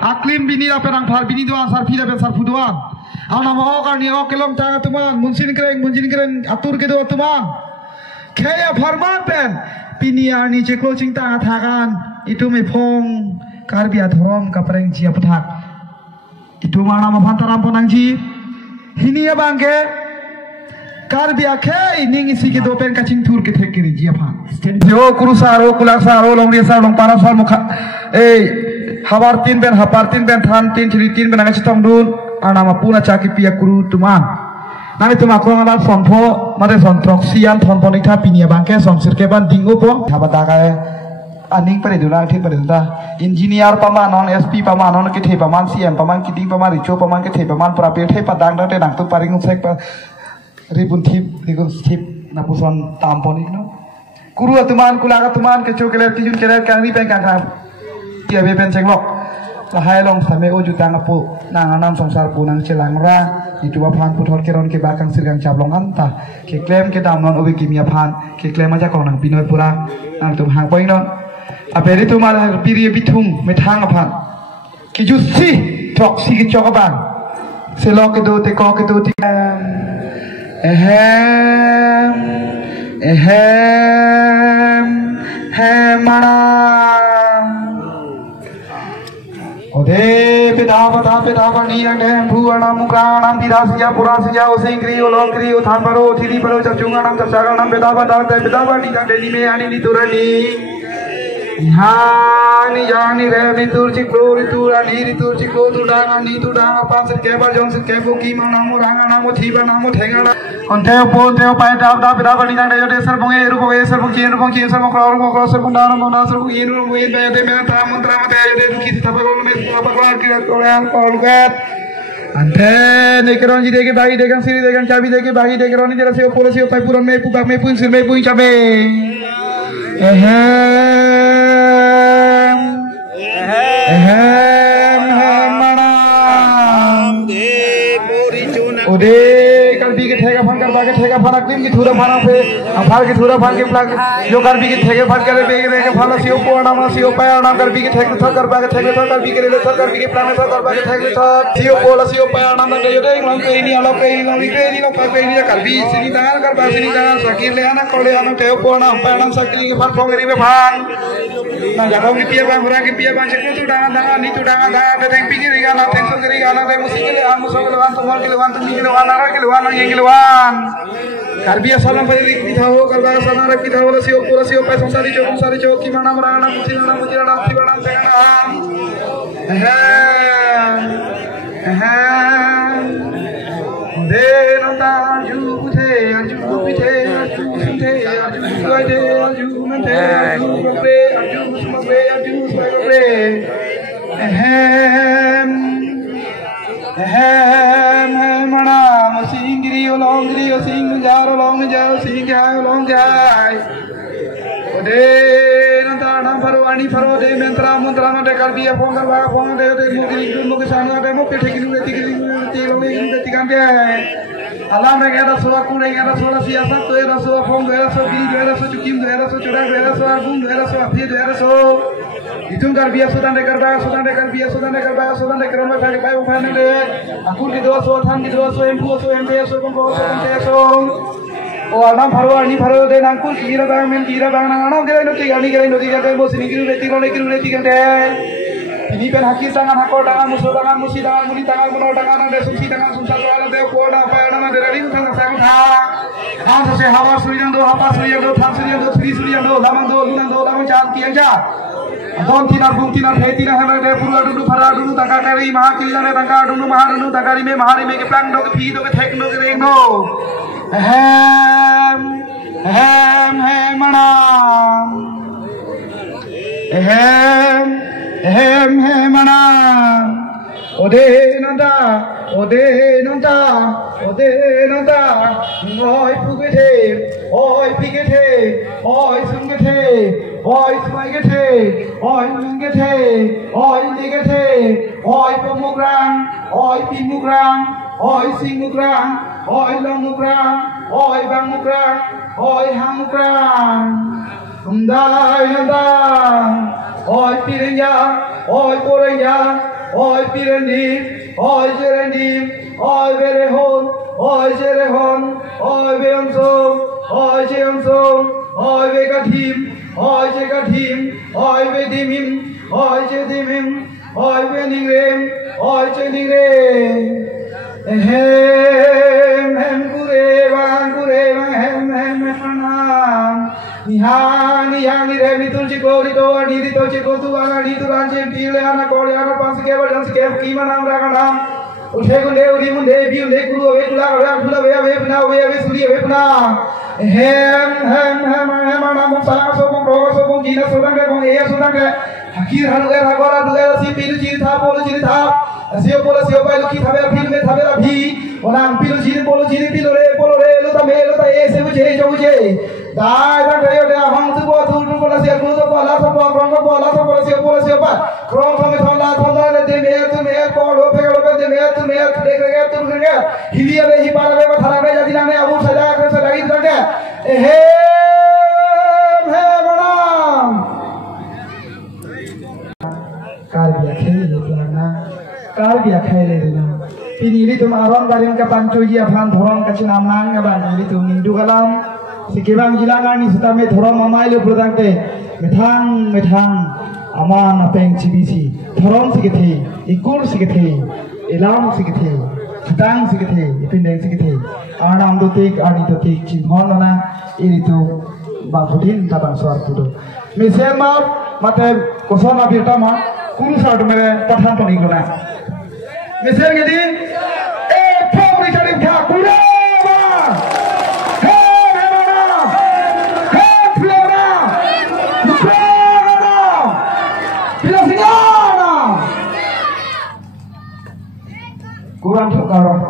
aklim bini apa nang far bini doang sar pida ben sar fudoang ana mau kan ni ok kelom tanga tuman munsin keren atur ke do tuman kaya farman pen bini ani je closing tanga thakan itu me phong karbia thorom kapreng jia puthak itu mana ma phantaram ponangji hini ya bangke karbia ke ning isi ke do pen kaching tur ke thekiri jia phan jo kurusaro kulasaro longresa long parasal mukha habar tin ben than tin chiri tin ben angasi tong dun anama puna chaki pia kuru tuman nani tuma ko ngala sompho mate sontrok sian thon poni tha pinia bangke som sirke ban dingo po habata ka aning pare dula thik pare dula engineer paman non sp paman non ke the paman cm paman kiding paman richo paman ke the paman pra pe the padang da te dang tu paring sek pa ribun thip na puson tamponi no kuru tuman kulaga tuman ke chokeler kijun keler kang ni pen kang dia bepen cenglok lahai long same o jutang apu nang anam songsar punang celang ra itu phan puthor keron ke bakang sirgang chablong anta ke klem ke damnon obi kimia phan ke klem aja kong nang pinoi pura nang tum hang poing non aperi tu mal piri bithung methang aphan ki jusi toksi ki chokabang selok ke do te ko ke do ti mana ode pedava ni ang dem bhuana mukanam dirasiya purasiya osingri olongri uthanparo thiri paro chachunganam chachaganam pedava ni ang deli me ani ni turani yani re ni turchi glory turani ri turchi ko tudanga ni tudanga pasir kebar jonsin kebo ki manamo ranga namo thiba namo thengana onteo po teo pai da pedava ni ang de ser bonge ru bonge ser bonge ru bonge ser mo kro ser bundana mo nasr ko inu mo in de me ta mantra mate de ki thapagol me apagol ki kolan kolgat ante nekeron ji deke bagi dekan siri dekan cabi deke bagi dekeron ni derasio polosio pai puron me pun sir me pun cabe ude kalbi ke thega fan kar bage thega fan aklim ki thura phana pe afar ki thura fan ke plag jo kalbi ke thega fan kar be ke phala sio pona ma sio pa na kalbi ke thega thar kar bage thega thar kalbi ke le thar kalbi ke plan thar kar bage thega thar sio pola sio pa na na de de nglam ke ni alo ke ni ke ni no pa ke ni kalbi sini tangan kar ba sini tangan sakir le ana kole ana teo pona pa na sakir ke fan phong ri be fan na jadong ni pia bang ora ke pia bang se tu tangan ni tu tangan de teng pi ke ga na teng so ke ga na de musikile an musole wan to mol ke wan to ni ke wan ara ke wan yang keluan karbia salam pai rik dithawo kalba sana rak dithawo la sio pura sio pai sonsari chok ki mana marana mutina mutira sibana tengana de no ta ju puthe aju pithe aju suthe aju suide aju mente aju be aju sumabe aju sumabe mana singri olongri sing jar olong jai ode nanta nam farwani faro de mantra mate kalbi apong de mugi sanga de mugi thekini ti kan de alam re gada sura kune gada sura siasa to era so apong de era so bili de era so chukim de era so chura de era so agung de era so afi de era so itu karbia sudan de keron me phage pai uphane de akul di do so than di do so empu so empe so bongko so empe so o anam pharo ani pharo de nangkul tira bang nang anam de no ti ani gele no ti de bo sini kiru ti kan de ini pen hakir tangan hakor tangan musuh tangan musi tangan muni tangan muno tangan de susi tangan sumsa ala de ko na pa na de ring tangan sang tha ang se hawa suriyan do hapa suriyan do tham suriyan do sri suriyan do lamang do lunang do lamang chan tiang ja don tinar bung tinar he tinar hana de pura dudu phara dudu taka kari maha kilane taka dudu maha dudu takari me mahari me ke plang do ke phi do ke thek do ke reng do mana mana ode nanda oi pugete oi pigete oi sungete oi smagete oi lungete oi negete oi pemugrang oi pimugrang oi singugrang oi longugrang oi bangugrang oi hamugrang undai nanda oi pirenya oi porenya oi pirendi, oi jerendi, oi berehon, oi jerehon, oi beamsong, oi jeamsong, oi bekathim, oi jekathim, oi bedimim, oi jedimim, oi beningrem, oi cheningrem. Hem kurevang hem manam. Nihang ni rem ni tulci ko ni to ni to ci ko tu ana ni tu ran je pile ana ko ana pas ke ba dans ke ki manam ra kanam. Uthe ko le uri mun de bi le kuru ve tula ve phula ve bina ve suri ve bina. Hem manam sa so ko ro so ko jina so dang ko e so dang hakir hanu e ragora du e si pilu ji tha polo ji tha. Sio pa lu ki thabe phil me thabe la phi. Onang pilu ji polo re lu ta e se bu je jo je. Dai dang re de hang tu bo tu la sia ku to la so bo krong ko la so bo sia pa krong thame thon la de me ko lo pe de me tu de tu hilia be hi para be thara be jadi nang abu saja ke lagi dang he manam kal dia khele plana kal dia khele na pini ri tum aron barin ka pancho ji afan thoron ka chinam nang ga ban ri tum nindu galam sikibang jilangan ni suta me thorom amai le prodakte methang aman apeng cbc thorom sikethe ikur sikethe elam sikethe khutang sikethe ipindeng sikethe anam dotik ani dotik chinhon na iritu bafutin tabang swar pudo misema mate kosona birtama kul sart mere pathan pani gona misel gedi e phobri charim kha kura kurang sekarang